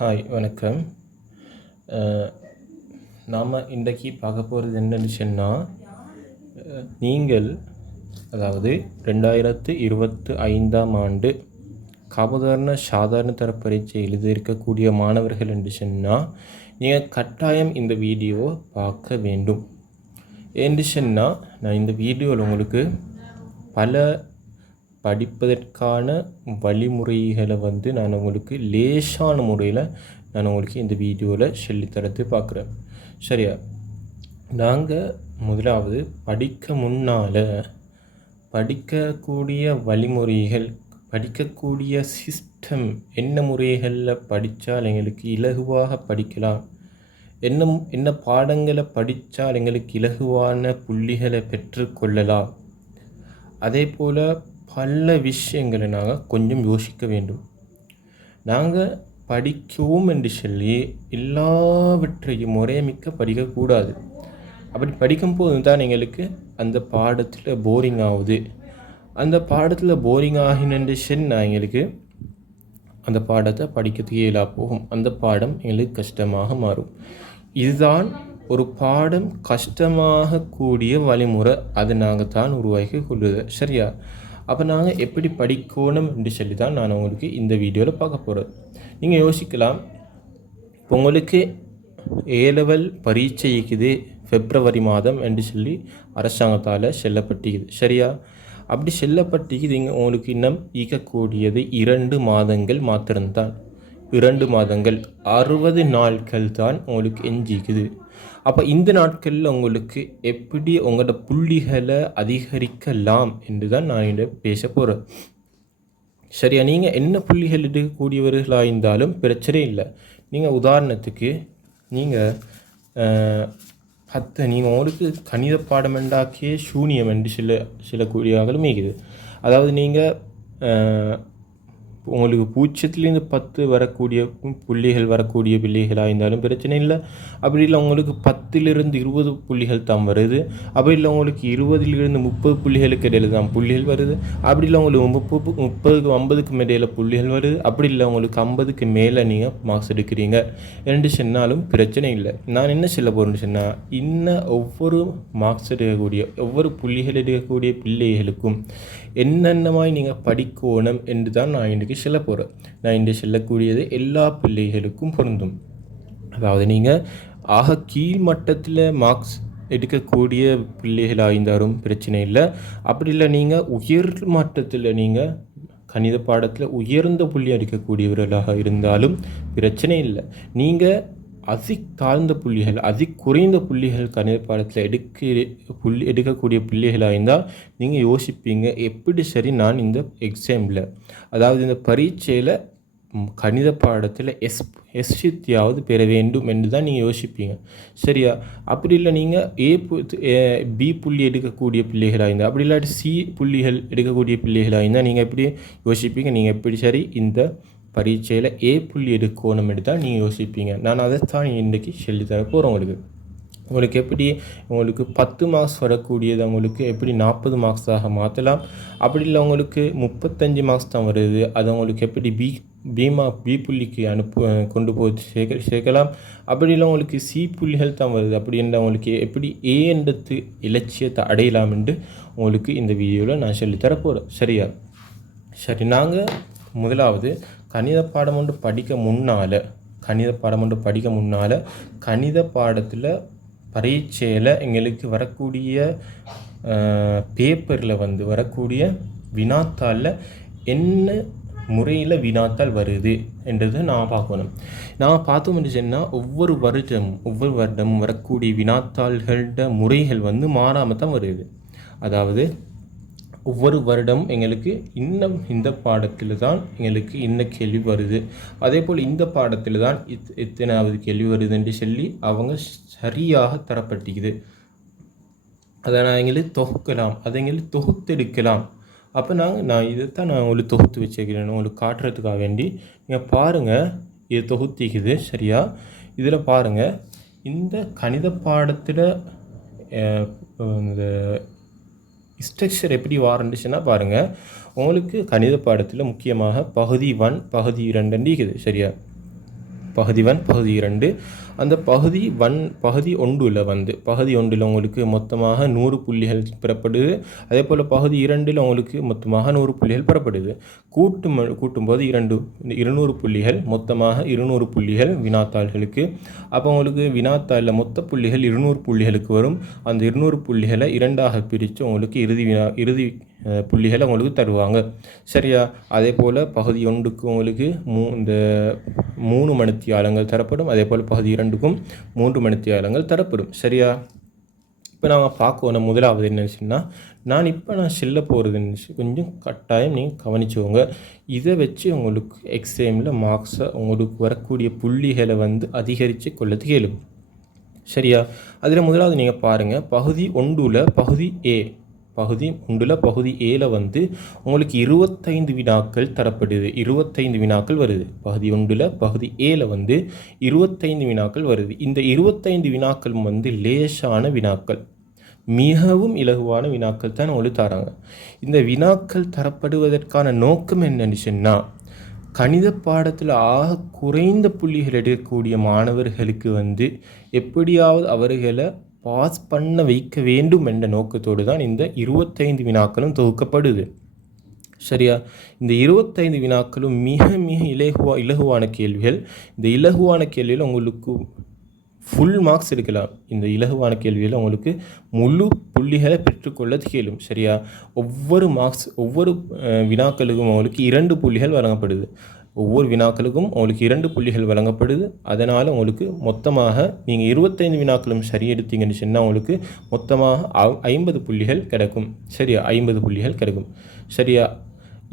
Hi வணக்கம். நாம் இன்றைக்கி பார்க்க போகிறது என்னன்னு சொன்னால், நீங்கள் அதாவது 2025ஆம் ஆண்டு சாதாரண தர பரீட்சை எழுதியிருக்கக்கூடிய மாணவர்கள் என்று சொன்னால், நீங்கள் கட்டாயம் இந்த வீடியோவை பார்க்க வேண்டும். ஏன்னு சொன்னால், நான் இந்த வீடியோவில் உங்களுக்கு பல படிப்பதற்கான வழிமுறைகளை நான் உங்களுக்கு லேசான முறையில் நான் உங்களுக்கு இந்த வீடியோவில் சொல்லித்தரது பார்க்குறேன். சரியா? நாங்கள் முதலாவது முன்னால் படிக்கக்கூடிய வழிமுறைகள், படிக்கக்கூடிய சிஸ்டம் என்ன முறைகளில் படித்தால் எங்களுக்கு இலகுவாக படிக்கலாம், என்ன பாடங்களை படித்தால் எங்களுக்கு இலகுவான புள்ளிகளை பெற்றுக்கொள்ளலாம், அதே போல் பல விஷயங்களை நாங்கள் கொஞ்சம் யோசிக்க வேண்டும். நாங்கள் படிக்கவும் என்று சொல்லி எல்லாவற்றையும் முறையமிக்க படிக்கக்கூடாது. அப்படி படிக்கும்போது தான் எங்களுக்கு அந்த பாடத்தில் போரிங் ஆகுது. அந்த பாடத்தில் போரிங் ஆகினு சொன்னால் எங்களுக்கு அந்த பாடத்தை படிக்கிறதுக்கு இயலாக போகும். அந்த பாடம் எங்களுக்கு கஷ்டமாக மாறும். இதுதான் ஒரு பாடம் கஷ்டமாக கூடிய வழிமுறை. அதை நாங்கள் தான் உருவாக்கி கொள்ளுது. சரியா? அப்போ நாங்கள் எப்படி படிக்கணும் என்று சொல்லி தான் நான் உங்களுக்கு இந்த வீடியோவில் பார்க்க போகிறேன். நீங்கள் யோசிக்கலாம், உங்களுக்கு A-level பரீட்சை இருக்குது February மாதம் என்று சொல்லி அரசாங்கத்தால் செல்லப்பட்டிக்குது. சரியா? அப்படி செல்லப்பட்டிக்குது. உங்களுக்கு இன்னும் ஈக்கக்கூடியது 2 மாதங்கள் மாத்திரம்தான். 2 மாதங்கள் 60 நாட்கள் தான் உங்களுக்கு எஞ்சிக்குது. அப்போ இந்த நாட்களில் உங்களுக்கு எப்படி உங்களோட புள்ளிகளை அதிகரிக்கலாம் என்று தான் நான் இதை பேச போகிறேன். சரியா? நீங்கள் என்ன புள்ளிகள் எடுக்கக்கூடியவர்களாக இருந்தாலும் பிரச்சனை இல்லை. நீங்கள் உதாரணத்துக்கு நீங்கள் நீங்கள் உங்களுக்கு கணித பாடம் என்றாக்கிய சூனியம் என்று சொல்லக்கூடியவர்களும் இருக்குது. அதாவது நீங்கள் உங்களுக்கு 0லேருந்து 10 வரக்கூடிய புள்ளிகள் வரக்கூடிய பிள்ளைகளாக இருந்தாலும் பிரச்சனை இல்லை. அப்படி இல்லை உங்களுக்கு 10லிருந்து 20 புள்ளிகள் தான் வருது. அப்படி இல்லை உங்களுக்கு 20லிருந்து 30 புள்ளிகளுக்கு இடையில தான் புள்ளிகள் வருது. அப்படி இல்லை உங்களுக்கு 30க்கு 50க்கு இடையில புள்ளிகள் வருது. அப்படி இல்லை உங்களுக்கு 50க்கு மேலே நீங்கள் மார்க்ஸ் எடுக்கிறீங்க என்று சொன்னாலும் பிரச்சனை இல்லை. நான் என்ன சொல்ல போகிறேன்னு சொன்னால், இன்னும் ஒவ்வொரு மார்க்ஸ் எடுக்கக்கூடிய ஒவ்வொரு புள்ளிகள் எடுக்கக்கூடிய பிள்ளைகளுக்கும் என்னென்னமாய் நீங்கள் படிக்கணும் என்று தான் நான் இன்றைக்கி சொல்ல போகிறேன். நான் இன்றைக்கு சொல்லக்கூடியது எல்லா பிள்ளைகளுக்கும் பொருந்தும். அதாவது நீங்கள் கீழ் மட்டத்தில் மார்க்ஸ் எடுக்கக்கூடிய பிள்ளைகளாக இருந்தாலும் பிரச்சனை இல்லை. அப்படி இல்லை நீங்கள் உயர் மட்டத்தில் நீங்கள் கணித பாடத்தில் உயர்ந்த புள்ளி எடுக்கக்கூடியவர்களாக இருந்தாலும் பிரச்சனை இல்லை. நீங்கள் தாழ்ந்த புள்ளிகள் குறைந்த புள்ளிகள் கணித பாடத்தில் எடுக்கக்கூடிய பிள்ளைகளாக இருந்தால் நீங்கள் யோசிப்பீங்க, எப்படி சரி நான் இந்த எக்ஸாமில் அதாவது இந்த பரீட்சையில் கணித பாடத்தில் எஸ்சித்தியாவது பெற வேண்டும் என்று தான் நீங்கள் யோசிப்பீங்க. சரியா? அப்படி இல்லை நீங்கள் பி புள்ளி எடுக்கக்கூடிய பிள்ளைகளாக இருந்தால், அப்படி இல்லாட்டி சி புள்ளிகள் எடுக்கக்கூடிய பிள்ளைகளாக இருந்தால் நீங்கள் எப்படி யோசிப்பீங்க, நீங்கள் எப்படி சரி இந்த பரீட்சையில் புள்ளி எடுக்கணும் தான் நீங்கள் யோசிப்பீங்க. நான் அதைத்தான் இன்றைக்கி சொல்லித்தர போகிறேன். உங்களுக்கு எப்படி உங்களுக்கு 10 மார்க்ஸ் வரக்கூடியது உங்களுக்கு எப்படி 40 மார்க்ஸாக மாற்றலாம். அப்படி இல்லை உங்களுக்கு 35 மார்க்ஸ் தான் வருது, அதை உங்களுக்கு எப்படி பி புள்ளிக்கு கொண்டு போய் சேர்க்கலாம். அப்படி இல்லை உங்களுக்கு சி புள்ளிகள் தான் வருது, அப்படி என்ற உங்களுக்கு எப்படி என்றது இலட்சியத்தை அடையலாம் என்று உங்களுக்கு இந்த வீடியோவில் நான் சொல்லித்தர போகிறேன். சரியா? சரி, நாங்கள் முதலாவது கணித பாடம் ஒன்று படிக்க முன்னால் கணித பாடத்தில் பரீட்சையில் எங்களுக்கு வரக்கூடிய பேப்பரில் வரக்கூடிய வினாத்தாளில் என்ன முறையில் வினாத்தாள் வருது என்றதை நான் பார்க்கணும். நான் பார்த்தோம்னு சொன்னால் ஒவ்வொரு வருடமும் வரக்கூடிய வினாத்தாள்களோட முறைகள் மாறாமல் தான் வருது. அதாவது ஒவ்வொரு வருடம் எங்களுக்கு இன்னும் இந்த பாடத்தில் தான் எங்களுக்கு இன்ன கேள்வி வருது, அதே போல் இந்த பாடத்தில் தான் எத்தனாவது கேள்வி வருது என்று சொல்லி அவங்க சரியாக தரப்பட்டிக்குது. அதை நான் எங்களுக்கு தொகுக்கலாம், அதை எங்களுக்கு தொகுத்தெடுக்கலாம். அப்போ நான் இதைத்தான் நான் உங்களுக்கு தொகுத்து வச்சுக்கிறேன் உங்களுக்கு காட்டுறதுக்காக வேண்டி. நீங்கள் பாருங்கள், இது தொகுத்திக்குது. சரியா? இதில் பாருங்கள், இந்த கணித பாடத்தில் இந்த ஸ்ட்ரக்சர் எப்படி வாரண்டுச்சுன்னா பாருங்கள், உங்களுக்கு கணித பாடத்தில் முக்கியமாக பகுதி 1 பகுதி 2 இருக்குது. சரியா? பகுதி 1 பகுதி 2. அந்த பகுதி ஒன்றில் பகுதி ஒன்றில் உங்களுக்கு மொத்தமாக 100 புள்ளிகள் பெறப்படுது. அதே போல் பகுதி 2 உங்களுக்கு மொத்தமாக 100 புள்ளிகள் பெறப்படுது. கூட்டும்போது 200 புள்ளிகள், மொத்தமாக 200 புள்ளிகள் வினாத்தாள்களுக்கு. அப்போ உங்களுக்கு வினாத்தாளில் மொத்த புள்ளிகள் 200 புள்ளிகளுக்கு வரும். அந்த 200 புள்ளிகளை 2ஆக பிரித்து உங்களுக்கு இறுதி புள்ளிகளை உங்களுக்கு தருவாங்க. சரியா? அதே போல் பகுதி 1க்கு உங்களுக்கு இந்த 3 மணித்தியாலங்கள் தரப்படும். அதே போல் பகுதி 2க்கும் 3 மணித்தியாலங்கள் தரப்படும். சரியா? இப்போ நாங்கள் பார்க்கணும் முதலாவது என்னச்சுன்னா, நான் செல்ல போகிறது கொஞ்சம் கட்டாயம் நீங்கள் கவனிச்சுக்கோங்க. இதை வச்சு உங்களுக்கு எக்ஸாமில் மார்க்ஸை உங்களுக்கு வரக்கூடிய புள்ளிகளை அதிகரித்து கொள்ளது கேளும். சரியா? அதில் முதலாவது நீங்கள் பாருங்கள், பகுதி 1 பகுதி ஏல உங்களுக்கு 25 வினாக்கள் தரப்படுது. 25 வினாக்கள் வருது. பகுதி 1 பகுதி ஏல 25 வினாக்கள் வருது. இந்த 25 வினாக்கள் லேசான வினாக்கள், மிகவும் இலகுவான வினாக்கள் தான் உங்களுக்கு தராங்க. இந்த வினாக்கள் தரப்படுவதற்கான நோக்கம் என்னன்னு சொன்னால், கணித பாடத்தில் ஆக குறைந்த புள்ளிகள் எடுக்கக்கூடிய மாணவர்களுக்கு எப்படியாவது அவர்களை பாஸ் பண்ண வைக்க வேண்டும் என்ற நோக்கத்தோடு தான் இந்த 25 வினாக்களும் தொகுக்கப்படுது. சரியா? இந்த 25 வினாக்களும் மிக மிக இலகுவான கேள்விகள். இந்த இலகுவான கேள்வியில் உங்களுக்கு ஃபுல் மார்க்ஸ் எடுக்கலாம். இந்த இலகுவான கேள்வியில் உங்களுக்கு முழு புள்ளிகளை பெற்றுக்கொள்ள கேளும். சரியா? ஒவ்வொரு வினாக்களுக்கும் உங்களுக்கு 2 புள்ளிகள் வழங்கப்படுது. ஒவ்வொரு வினாக்களுக்கும் உங்களுக்கு 2 புள்ளிகள் வழங்கப்படுது. அதனால் உங்களுக்கு மொத்தமாக நீங்கள் 25 வினாக்களும் சரி எடுத்தீங்கன்னு சொன்னால் உங்களுக்கு மொத்தமாக 50 புள்ளிகள் கிடைக்கும். சரியா? 50 புள்ளிகள் கிடைக்கும். சரியா?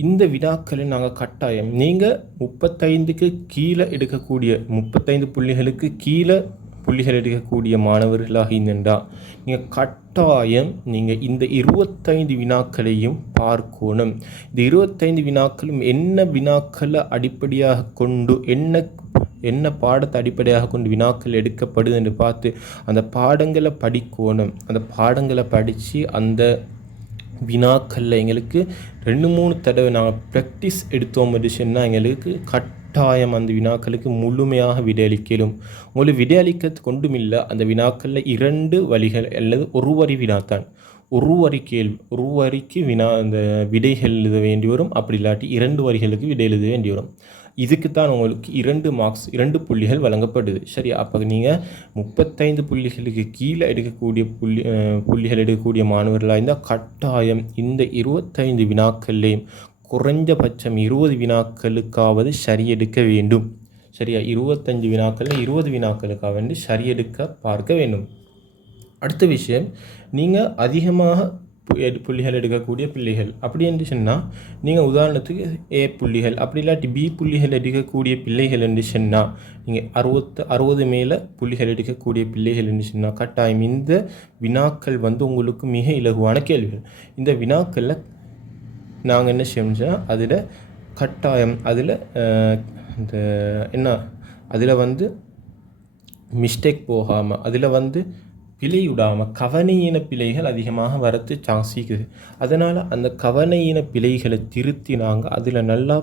இந்த வினாக்களை நாங்கள் கட்டாயம் நீங்கள் 35க்கு கீழே எடுக்கக்கூடிய 35 புள்ளிகளுக்கு கீழே புள்ளிகள் எடுக்கக்கூடிய மாணவர்களாக இருந்தால் நீங்கள் கட்டாயம் நீங்கள் இந்த 25 வினாக்களையும் பார்க்கணும். இந்த 25 வினாக்களும் என்ன வினாக்களை அடிப்படையாக கொண்டு என்ன பாடத்தை அடிப்படையாக கொண்டு வினாக்கள் எடுக்கப்படுது என்று பார்த்து அந்த பாடங்களை படிக்கணும். அந்த பாடங்களை படித்து அந்த வினாக்களில் எங்களுக்கு 2-3 தடவை நாங்கள் ப்ராக்டிஸ் எடுத்தோம் சொன்னால் எங்களுக்கு கட்டாயம் அந்த வினாக்களுக்கு முழுமையாக விடையளிக்கலும். உங்களுக்கு விடையளிக்கிறது கொண்டும் இல்லை. அந்த வினாக்களில் 2 வழிகள் அல்லது ஒரு வரி வினாத்தான், ஒரு வரி கேள்வி, ஒரு வரிக்கு அந்த விடைகள் எழுத வேண்டி வரும். அப்படி இல்லாட்டி 2 வரிகளுக்கு விடை எழுத வேண்டி வரும். இதுக்குத்தான் உங்களுக்கு 2 மார்க்ஸ் 2 புள்ளிகள் வழங்கப்படுது. சரி? அப்போ நீங்கள் 35 புள்ளிகளுக்கு கீழே எடுக்கக்கூடிய புள்ளிகள் எடுக்கக்கூடிய மாணவர்களாக இருந்தால் கட்டாயம் இந்த 25 வினாக்கள்லேயும் குறைஞ்சபட்சம் 20 வினாக்களுக்காவது சரியெடுக்க வேண்டும். சரியா? 25 வினாக்களில் 20 வினாக்களுக்காக வேண்டி சரியெடுக்க பார்க்க வேண்டும். அடுத்த விஷயம், நீங்கள் அதிகமாக புள்ளிகள் எடுக்கக்கூடிய பிள்ளைகள் அப்படி என்று சொன்னால், நீங்கள் உதாரணத்துக்கு A புள்ளிகள் அப்படி இல்லாட்டி B புள்ளிகள் எடுக்கக்கூடிய பிள்ளைகள் என்று சொன்னால், நீங்கள் 60 மேலே புள்ளிகள் எடுக்கக்கூடிய பிள்ளைகள் என்று சொன்னால் கட்டாயம் இந்த வினாக்கள் உங்களுக்கு மிக இலகுவான கேள்விகள். இந்த வினாக்களில் நாங்கள் என்ன செய்யணும்னா அதில் கட்டாயம் அதில் மிஸ்டேக் போகாமல் அதில் பிழையுடாமல் கவனையின பிழைகள் அதிகமாக வரத்து சான்ஸ் இருக்குது. அதனால் அந்த கவனையின பிழைகளை திருத்தி நாங்கள் அதில் நல்லா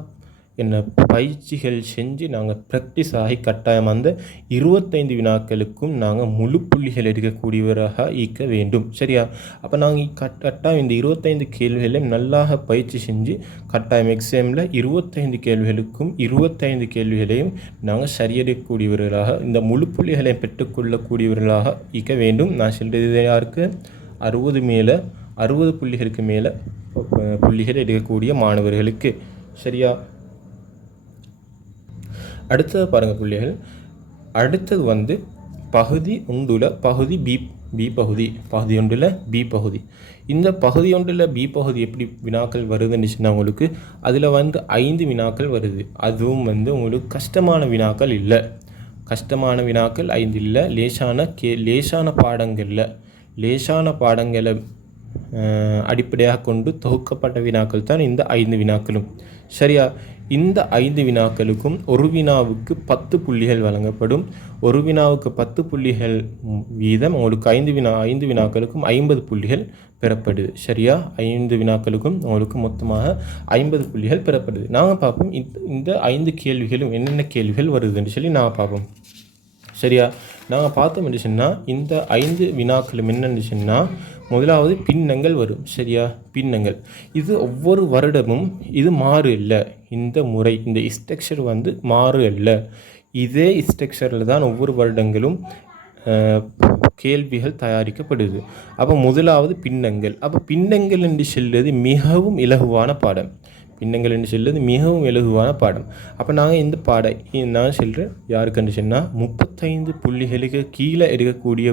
பயிற்சிகள் செஞ்சு நாங்கள் ப்ராக்டிஸ் ஆகி கட்டாயம் அந்த 25 வினாக்களுக்கும் நாங்கள் முழு புள்ளிகள் எடுக்கக்கூடியவராக ஈக்க வேண்டும். சரியா? அப்போ நாங்கள் கட்டாயம் இந்த 25 கேள்விகளையும் நல்லாக பயிற்சி செஞ்சு கட்டாயம் எக்ஸாமில் 25 கேள்விகளுக்கும் 25 கேள்விகளையும் நாங்கள் சரியடையக்கூடியவர்களாக இந்த முழு புள்ளிகளை பெற்றுக்கொள்ளக்கூடியவர்களாக ஈக்க வேண்டும். நான் சொல்கிறது யாருக்கு 60 புள்ளிகளுக்கு மேலே புள்ளிகள் எடுக்கக்கூடிய மாணவர்களுக்கு. சரியா? அடுத்தது பாருங்கள் புள்ளிகள். அடுத்தது பகுதி 1 பகுதி பி பகுதி, பகுதி 1 பி பகுதி. இந்த பகுதி 1 பி பகுதி எப்படி வினாக்கள் வருதுன்னுச்சுன்னா உங்களுக்கு அதில் 5 வினாக்கள் வருது. அதுவும் உங்களுக்கு கஷ்டமான வினாக்கள் இல்லை. கஷ்டமான வினாக்கள் 5 இல்லை. லேசான பாடங்களை அடிப்படையாக கொண்டு தொகுக்கப்பட்ட வினாக்கள் தான் இந்த 5 வினாக்களும். சரியா? இந்த 5 வினாக்களுக்கும் ஒரு வினாவுக்கு 10 புள்ளிகள் வழங்கப்படும். ஒரு வினாவுக்கு 10 புள்ளிகள் வீதம் உங்களுக்கு 5 வினாக்களுக்கும் 50 புள்ளிகள் பெறப்படுது. சரியா? 5 வினாக்களுக்கும் உங்களுக்கு மொத்தமாக 50 புள்ளிகள் பெறப்படுது. நாங்கள் பார்ப்போம் இந்த 5 கேள்விகளும் என்னென்ன கேள்விகள் வருதுன்னு சொல்லி நாங்கள் பார்ப்போம். சரியா? நாங்கள் பார்த்தோம் என்று சொன்னால் இந்த 5 வினாக்களும் என்னென்னு சொன்னால் முதலாவது பின்னங்கள் வரும். சரியா? பின்னங்கள் இது ஒவ்வொரு வருடமும் இது மாறு இல்லை. இந்த முறை இந்த ஸ்ட்ரக்சர் வந்து மாறு இல்லை. இதே ஸ்ட்ரக்சரில் தான் ஒவ்வொரு வருடங்களும் கேள்விகள் தயாரிக்கப்படுது. அப்போ முதலாவது பின்னங்கள். அப்போ பின்னங்கள் என்று சொல்வது மிகவும் இலகுவான பாடம். பின்னங்கள் என்று சொல்வது மிகவும் இலகுவான பாடம். அப்போ நாங்கள் இந்த நான் சொல்கிறேன் யாருக்குன்னு சொன்னால் 35 புள்ளிகளுக்கு கீழே இருக்கக்கூடிய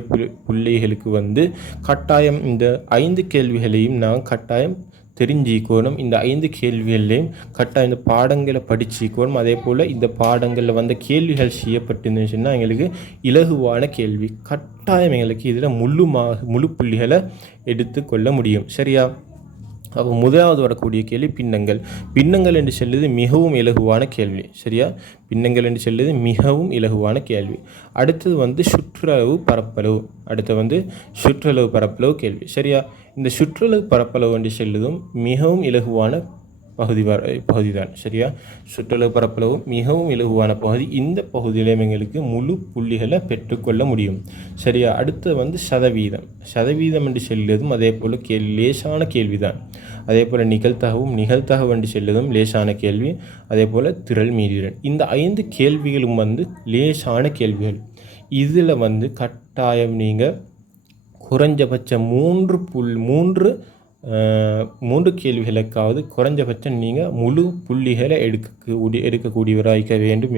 புள்ளிகளுக்கு வந்து கட்டாயம் இந்த 5 கேள்விகளையும் நாங்கள் கட்டாயம் தெரிஞ்சிக்கணும். இந்த 5 கேள்விகளையும் கட்டாயம் இந்த பாடங்களை படிச்சிக்கணும். அதே போல் இந்த பாடங்களில் வந்த கேள்விகள் செய்யப்பட்டிருந்துன்னு சொன்னால் எங்களுக்கு இலகுவான கேள்வி கட்டாயம் எங்களுக்கு இதில் முழு புள்ளிகளை எடுத்துக்கொள்ள முடியும். சரியா? அப்போ முதலாவது வரக்கூடிய கேள்வி பின்னங்கள். பின்னங்கள் என்று சொல்லுது மிகவும் இலகுவான கேள்வி. சரியா? பின்னங்கள் என்று சொல்லுது மிகவும் இலகுவான கேள்வி. அடுத்தது வந்து சுற்றளவு பரப்பளவு. சுற்றளவு பரப்பளவு கேள்வி. சரியா? இந்த சுற்றளவு பரப்பளவு என்று சொல்லுதும் மிகவும் இலகுவான பகுதி தான். சரியா? சுற்றளவு பரப்பளவு மிகவும் இலகுவான பகுதி. இந்த பகுதியிலும் எங்களுக்கு முழு புள்ளிகளை பெற்றுக்கொள்ள முடியும். சரியா? அடுத்து வந்து சதவீதம் என்று சொல்லுவதும் அதே போல் லேசான கேள்விதான். அதே போல் நிகழ்தகவு என்று சொல்லுவதும் லேசான கேள்வி. அதே போல் திரள் மீதிறன். இந்த 5 கேள்விகளும் வந்து லேசான கேள்விகள். இதில் வந்து கட்டாயம் நீங்கள் குறைஞ்சபட்சம் 3 கேள்விகளுக்காவது குறைஞ்சபட்சம் நீங்கள் முழு புள்ளிகளை எடுக்கக்கூடியவராக வேண்டும்.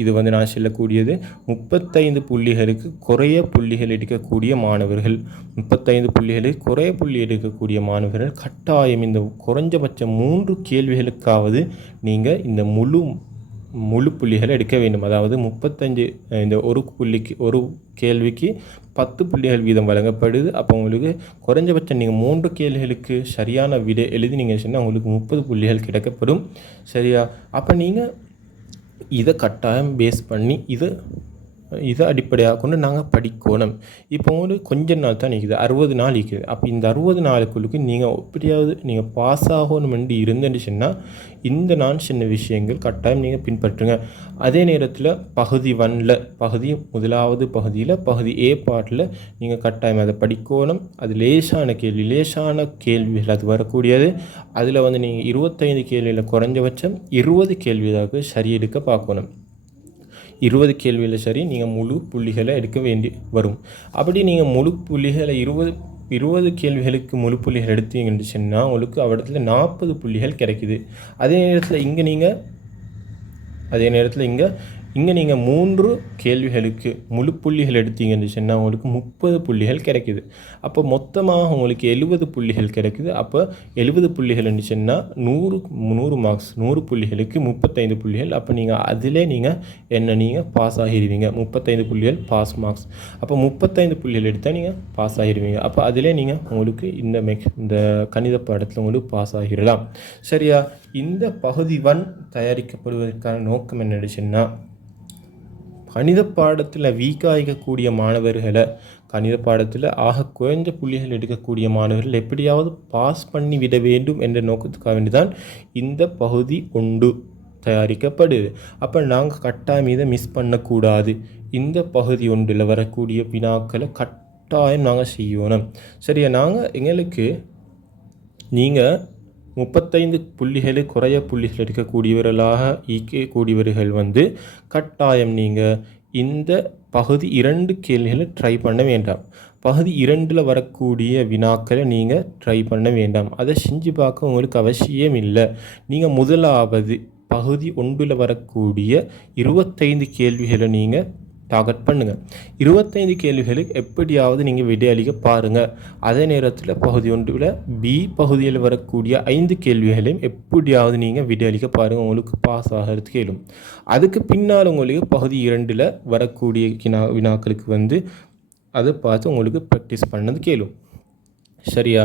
இது வந்து நான் சொல்லக்கூடியது 35 புள்ளிகளுக்கு குறைய புள்ளிகள் எடுக்கக்கூடிய மாணவர்கள் 35 புள்ளிகளுக்கு குறைய புள்ளி எடுக்கக்கூடிய மாணவர்கள் கட்டாயம் இந்த குறைஞ்சபட்சம் 3 கேள்விகளுக்காவது நீங்கள் இந்த முழு புள்ளிகளை எடுக்க வேண்டும். அதாவது 35 இந்த ஒரு கேள்விக்கு 10 புள்ளிகள் வீதம் வழங்கப்படுது. அப்போ உங்களுக்கு குறைஞ்சபட்சம் நீங்கள் 3 கேள்விகளுக்கு சரியான விடை எழுதினீங்கன்னு சொன்னால் உங்களுக்கு 30 புள்ளிகள் கிடைக்கப்படும். சரியா? அப்போ நீங்கள் இதை கட்டாயம் பேஸ் பண்ணி இதை அடிப்படையாக கொண்டு நாங்கள் படிக்கணும். இப்போ கொஞ்ச நாள் தான் நிற்குது, 60 நாள் நிற்குது. அப்போ இந்த 60 நாளுக்குள்ளுக்கு நீங்கள் எப்படியாவது நீங்கள் பாஸ் ஆகணுமென்று இருந்துன்னு சொன்னால் இந்த நான் சின்ன விஷயங்கள் கட்டாயம் நீங்கள் பின்பற்றுங்க. அதே நேரத்தில் முதலாவது பகுதி A பாட்டில் நீங்கள் கட்டாயம் அதை படிக்கணும். அது லேசான கேள்விகள் அது வரக்கூடியது. அதில் வந்து நீங்கள் 25 கேள்வியில் குறைஞ்சபட்சம் 20 கேள்வியாக சரி எடுக்க பார்க்கணும். 20 கேள்வியில் சரி நீங்கள் முழு புள்ளிகளை எடுக்க வேண்டி வரும். அப்படி நீங்கள் முழு புள்ளிகளை 20 கேள்விகளுக்கு முழு புள்ளிகள் எடுத்தீங்கன்னு சொன்னால் உங்களுக்கு அவடத்தில் 40 புள்ளிகள் கிடைக்குது. அதே நேரத்தில் இங்கே நீங்கள் 3 கேள்விகளுக்கு முழு புள்ளிகள் எடுத்தீங்கன்னு சொன்னால் உங்களுக்கு 30 புள்ளிகள் கிடைக்குது. அப்போ மொத்தமாக உங்களுக்கு 70 புள்ளிகள் கிடைக்குது. அப்போ 70 புள்ளிகள்னு சொன்னால் 100 மார்க்ஸ் 100 புள்ளிகளுக்கு 35 புள்ளிகள். அப்போ நீங்கள் பாஸ் ஆகிடுவீங்க. 35 புள்ளிகள் பாஸ் மார்க்ஸ். அப்போ 35 புள்ளிகள் எடுத்தால் நீங்கள் பாஸ் ஆகிடுவீங்க. அப்போ அதிலே நீங்கள் உங்களுக்கு இந்த கணித பாடத்தில் உங்களுக்கு பாஸ் ஆகிடலாம். சரியா? இந்த பகுதி 1 தயாரிக்கப்படுவதற்கான நோக்கம் என்னன்னு சொன்னால் கணித பாடத்தில் வீக்காக இருக்கக்கூடிய மாணவர்களை கணித பாடத்தில் ஆக குறைஞ்ச புள்ளிகள் எடுக்கக்கூடிய மாணவர்கள் எப்படியாவது பாஸ் பண்ணி விட வேண்டும் என்ற நோக்கத்துக்காக வேண்டிதான் இந்த பகுதி 1 தயாரிக்கப்படுது. அப்போ நாங்கள் கட்டாயம் இதை மிஸ் பண்ணக்கூடாது. இந்த பகுதி 1 வரக்கூடிய வினாக்களை கட்டாயம் நாங்கள் செய்யணும். சரியா? எங்களுக்கு நீங்கள் 35 புள்ளிகளை குறைய புள்ளிகள் எடுக்கக்கூடியவர்களாக ஈக்கக்கூடியவர்கள் வந்து கட்டாயம் நீங்கள் இந்த பகுதி 2 கேள்விகளை ட்ரை பண்ண வேண்டாம். பகுதி 2 வரக்கூடிய வினாக்களை நீங்கள் ட்ரை பண்ண வேண்டாம். அதை செஞ்சு பார்க்க உங்களுக்கு அவசியம் இல்லை. நீங்கள் முதலாவது பகுதி 1 வரக்கூடிய 25 கேள்விகளை நீங்கள் டார்கெட் பண்ணுங்கள். 25 கேள்விகளுக்கு எப்படியாவது நீங்கள் விடையளிக்க பாருங்கள். அதே நேரத்தில் பகுதி 1 B பகுதியில் வரக்கூடிய 5 கேள்விகளையும் எப்படியாவது நீங்கள் விடையளிக்க பாருங்கள். உங்களுக்கு பாஸ் ஆகிறது கேளும். அதுக்கு பின்னால் உங்களுக்கு பகுதி 2 வரக்கூடிய வினாக்களுக்கு வந்து அதை பார்த்து உங்களுக்கு ப்ராக்டிஸ் பண்ணது கேளும். சரியா?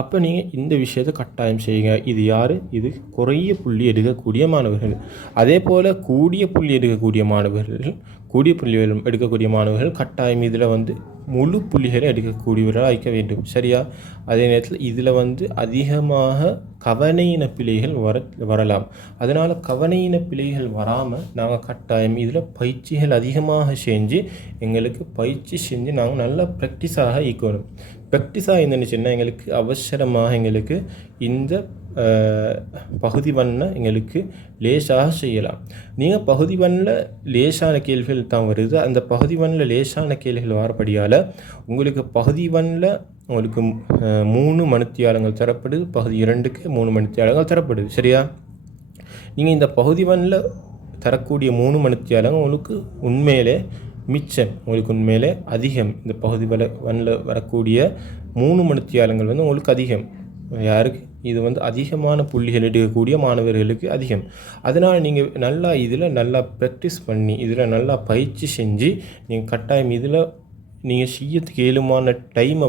அப்போ நீங்கள் இந்த விஷயத்தை கட்டாயம் செய்யுங்க. இது யார்? இது குறைய புள்ளி எடுக்கக்கூடிய மாணவர்கள். அதே போல் கூடிய புள்ளி எடுக்கக்கூடிய மாணவர்கள் கட்டாயம் இதில் வந்து முழு புள்ளிகளை எடுக்கக்கூடியவர்களாக ஆய்க்க வேண்டும். சரியா? அதே நேரத்தில் இதில் வந்து அதிகமாக கவனையின பிழைகள் வரலாம். அதனால் கவனையின பிழைகள் வராமல் நாங்கள் கட்டாயம் இதில் பயிற்சிகள் அதிகமாக செஞ்சு பயிற்சி செஞ்சு நாங்கள் நல்லா ப்ராக்டிஸாக ஈக்கணும். ப்ராக்டிஸாக இருந்துச்சுன்னா எங்களுக்கு அவசரமாக இந்த பகுதி வண்ண லேசாக செய்யலாம். நீங்கள் பகுதி வண்ணில் லேசான கேள்விகள் தான் வருது. அந்த பகுதி வண்ணில் லேசான கேள்விகள் வரப்படியால் பகுதி வண்ணில் 3 மணித்தியாலங்கள் தரப்படுது. பகுதி 2க்கு 3 மணித்தியாலங்கள் தரப்படுது. சரியா? நீங்கள் இந்த பகுதி வண்ணில் தரக்கூடிய 3 மணித்தியாலங்கள் உண்மையிலே மிச்சம், உண்மையிலே அதிகம். இந்த பகுதி வண்ணில் வரக்கூடிய 3 மணித்தியாலங்கள் வந்து அதிகம். யாருக்கு? இது வந்து அதிகமான புள்ளிகள் எடுக்கக்கூடிய மாணவர்களுக்கு அதிகம். அதனால் நீங்கள் நல்லா ப்ராக்டிஸ் பண்ணி இதில் நல்லா பயிற்சி செஞ்சு நீங்கள் கட்டாயம் இதில் நீங்கள் செய்யறதுக்கு ஏழுமான டைமை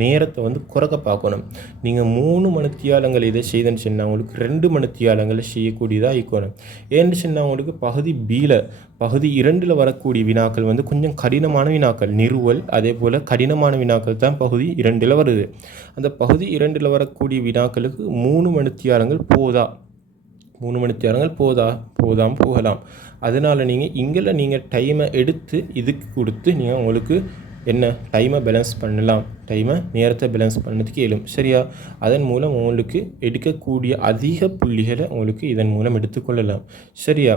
நேரத்தை குறைக்க பார்க்கணும். நீங்கள் 3 மணித்தியாலங்கள் இதை செய்தேன்னு சொன்னால் 2 மணித்தியாலங்களை செய்யக்கூடியதாக இருக்கணும். ஏன்னு சொன்னால் பகுதி பியில் பகுதி 2ல் வரக்கூடிய வினாக்கள் கொஞ்சம் கடினமான வினாக்கள், நிறுவல் அதே போல் கடினமான வினாக்கள் தான் பகுதி 2ல் வருது. அந்த பகுதி 2ல் வரக்கூடிய வினாக்களுக்கு 3 மணித்தியாலங்கள் போகலாம். அதனால் நீங்கள் டைமை எடுத்து இதுக்கு கொடுத்து நீங்கள் டைமை பேலன்ஸ் பண்ணலாம். நேரத்தை பேலன்ஸ் பண்ணதுக்கு இயலும். சரியா? அதன் மூலம் எடுக்கக்கூடிய அதிக புள்ளிகளை இதன் மூலம் எடுத்துக்கொள்ளலாம். சரியா?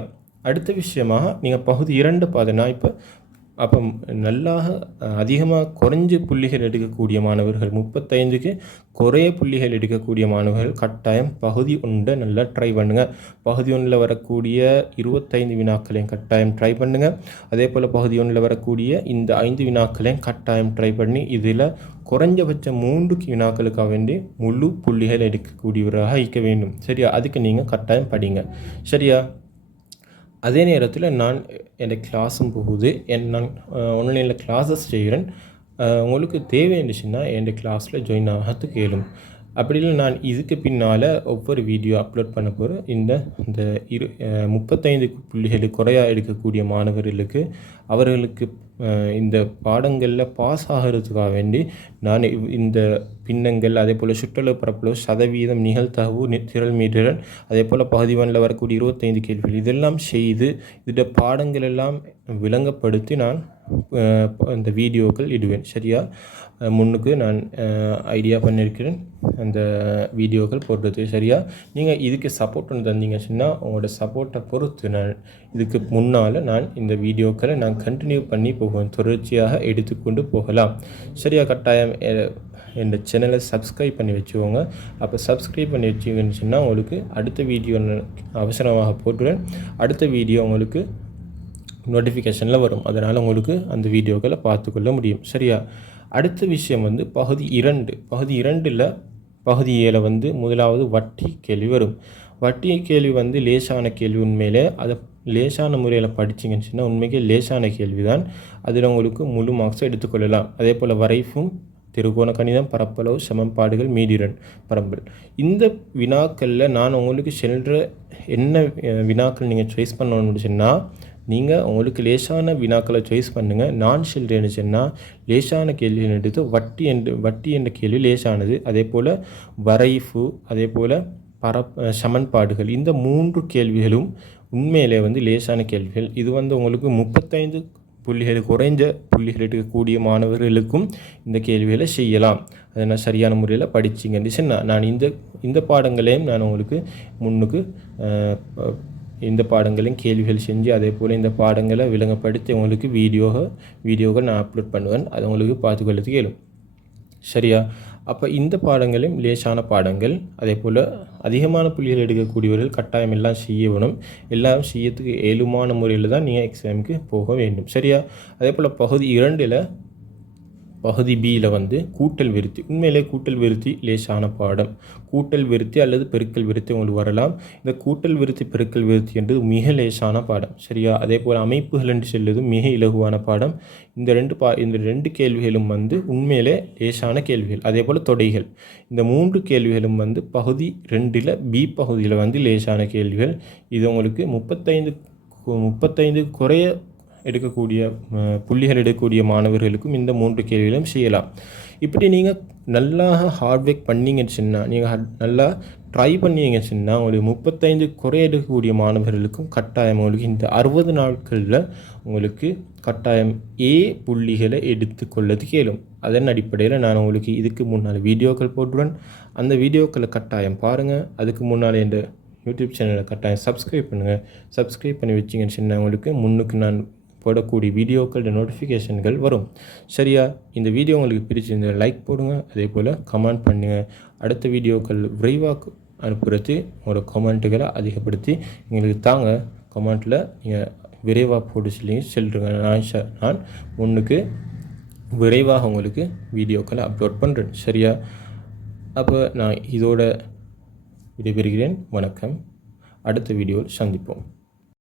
அடுத்த விஷயமாக நீங்கள் பகுதி 2 பார்த்தீங்கன்னா அப்போ நல்லா அதிகமாக குறைஞ்ச புள்ளிகள் எடுக்கக்கூடிய மாணவர்கள் 35க்கு குறைய புள்ளிகள் எடுக்கக்கூடிய மாணவர்கள் கட்டாயம் பகுதி 1 நல்லா ட்ரை பண்ணுங்கள். பகுதி 1ல் வரக்கூடிய 25 வினாக்களையும் கட்டாயம் ட்ரை பண்ணுங்கள். அதே போல் பகுதி 1ல் வரக்கூடிய இந்த 5 வினாக்களையும் கட்டாயம் ட்ரை பண்ணி இதில் குறைஞ்சபட்சம் 3 வினாக்களுக்காக வேண்டி முழு புள்ளிகள் எடுக்கக்கூடியவராக இருக்க வேண்டும். சரியா? அதுக்கு நீங்கள் கட்டாயம் படிங்க. சரியா? அதே நேரத்தில் நான் என் கிளாஸும் போகுது, நான் ஆன்லைனில் கிளாஸஸ் செய்கிறேன். உங்களுக்கு தேவை இருந்துச்சுன்னா என் கிளாஸில் ஜாயின் ஆகிறதுக்கு கேளும். அப்படி இல்லை நான் இதுக்கு பின்னால் ஒவ்வொரு வீடியோ அப்லோட் பண்ண போகிறேன். இந்த 35 புள்ளிகள் குறையாக எடுக்கக்கூடிய மாணவர்களுக்கு அவர்களுக்கு இந்த பாடங்களில் பாஸ் ஆகிறதுக்காக வேண்டி நான் இந்த பின்னங்கள் அதே போல் சுற்றளவு பரப்பளவு சதவீதம் நிகழ்தகவு திரள் மீட்டர் அதே போல் பகுதி 1ல் வரக்கூடிய 25 கேள்விகள் இதெல்லாம் செய்து இதோட பாடங்கள் எல்லாம் விளங்கப்படுத்தி நான் இந்த வீடியோக்கள் இடுவேன். சரியா? முன்னுக்கு நான் ஐடியா பண்ணியிருக்கிறேன் அந்த வீடியோக்கள் போடுறது. சரியா? நீங்கள் இதுக்கு சப்போர்ட் ஒன்று தந்தீங்கன்னா உங்களோட சப்போர்ட்டை பொறுத்து நான் இதுக்கு முன்னால் நான் இந்த வீடியோக்களை நான் கண்டினியூ பண்ணி போவேன், தொடர்ச்சியாக எடுத்துக்கொண்டு போகலாம். சரியா? கட்டாயம் இந்த சேனலை சப்ஸ்கிரைப் பண்ணி வச்சுக்கோங்க. அப்போ சப்ஸ்கிரைப் பண்ணி வச்சுங்கன்னு சொன்னால் உங்களுக்கு அடுத்த வீடியோ அவசரமாக போட்டுருவேன். அடுத்த வீடியோ உங்களுக்கு நோட்டிஃபிகேஷனில் வரும். அதனால் உங்களுக்கு அந்த வீடியோக்களை பார்த்துக்கொள்ள முடியும். சரியா? அடுத்த விஷயம் பகுதி 2. பகுதி 2ல் பகுதி 7 முதலாவது வட்டி கேள்வி வரும். வட்டி கேள்வி லேசான கேள்வி. உண்மையிலே அதை லேசான முறையில் படிச்சிங்கன்னு சொன்னால் உண்மைக்கே லேசான கேள்வி தான். அதில் உங்களுக்கு முழு மார்க்ஸை எடுத்துக்கொள்ளலாம். அதே போல் வரைஃபும் திருகோண கணிதம் பரப்பளவு சமன்பாடுகள் மீடிரன் பரம்பல் இந்த வினாக்களில் நான் உங்களுக்கு செல்கிற என்ன வினாக்கள் நீங்கள் சாய்ஸ் பண்ணணும்னு சொன்னால் நீங்கள் உங்களுக்கு லேசான வினாக்களை சாய்ஸ் பண்ணுங்கள். நான் சொல்கிறேன்னு சொன்னால் லேசான கேள்விகள் எடுத்து வட்டி என்ற கேள்வி லேசானது. அதே போல் வரைஃபு அதே போல் சமன்பாடுகள் இந்த 3 கேள்விகளும் உண்மையிலே லேசான கேள்விகள். இது உங்களுக்கு 35 புள்ளிகள் குறைஞ்ச புள்ளிகள் எடுக்கக்கூடிய மாணவர்களுக்கும் இந்த கேள்விகளை செய்யலாம். அதை நான் சரியான முறையில் படிச்சிங்கன்னு சொன்னால் நான் இந்த பாடங்களையும் நான் உங்களுக்கு முன்னுக்கு இந்த பாடங்களையும் கேள்விகள் செஞ்சு அதே போல் இந்த பாடங்களை விளங்கப்படுத்தி உங்களுக்கு வீடியோகள் நான் அப்லோட் பண்ணுவேன். அதை உங்களுக்கு பார்த்துக்கொள்ளதுக்கு இயலும். சரியா? அப்போ இந்த பாடங்களையும் லேசான பாடங்கள் அதே போல் அதிகமான புள்ளிகள் எடுக்கக்கூடியவர்கள் கட்டாயம் எல்லாம் செய்யணும். எல்லாம் செய்யறதுக்கு இயலுமான முறையில் தான் நீங்கள் எக்ஸாமுக்கு போக வேண்டும். சரியா? அதே போல் பகுதி 2ல் பகுதி பியில் வந்து கூட்டல் விருத்தி. உண்மையிலே கூட்டல் விருத்தி லேசான பாடம். கூட்டல் விருத்தி அல்லது பெருக்கல் விருத்தி உங்களுக்கு வரலாம். இந்த கூட்டல் விருத்தி பெருக்கல் விருத்தி என்பது மிக லேசான பாடம். சரியா? அதே போல் அமைப்புகள் என்று சொல்வது மிக இலகுவான பாடம். இந்த ரெண்டு கேள்விகளும் வந்து உண்மையிலே லேசான கேள்விகள். அதே போல் தொடைகள். இந்த 3 கேள்விகளும் வந்து பகுதி 2ல் பி பகுதியில் வந்து லேசான கேள்விகள். இது உங்களுக்கு 35 குறைய எடுக்கக்கூடிய புள்ளிகள் எடுக்கக்கூடிய மாணவர்களுக்கும் இந்த 3 கேள்விகளும் செய்யலாம். இப்படி நீங்கள் நல்லா ஹார்ட் ஒர்க் பண்ணிங்கன்னு சொன்னால், நீங்கள் நல்லா ட்ரை பண்ணிங்கன்னு சொன்னால், உங்களுக்கு 35 குறைய எடுக்கக்கூடிய மாணவர்களுக்கும் கட்டாயம் உங்களுக்கு இந்த 60 நாட்களில் உங்களுக்கு கட்டாயம் ஏ புள்ளிகளை எடுத்துக்கொள்ளது கேளும். அதன் அடிப்படையில் நான் உங்களுக்கு இதுக்கு முன்னால் வீடியோக்கள் போட்டுருவேன். அந்த வீடியோக்களை கட்டாயம் பாருங்கள். அதுக்கு முன்னால் இந்த யூடியூப் சேனலை கட்டாயம் சப்ஸ்கிரைப் பண்ணுங்கள். சப்ஸ்கிரைப் பண்ணி வச்சிங்கன்னு சொன்னால் உங்களுக்கு முன்னுக்கு நான் போடக்கூடிய வீடியோக்களோட நோட்டிஃபிகேஷன்கள் வரும். சரியா? இந்த வீடியோ உங்களுக்கு பிடிச்சிருந்த லைக் போடுங்க. அதே போல் கமெண்ட் பண்ணுங்கள். அடுத்த வீடியோக்கள் விரைவாக அனுப்புறது உங்களோட கமெண்ட்டுகளை அதிகப்படுத்தி எங்களுக்கு தாங்க. கமெண்ட்டில் நீங்கள் விரைவாக போட்டு சொல்லுங்க. நான் முன்னுக்கு விரைவாக உங்களுக்கு வீடியோக்களை அப்லோட் பண்ணுறேன். சரியா? அப்போ நான் இதோட விடைபெறுகிறேன். வணக்கம். அடுத்த வீடியோவில் சந்திப்போம்.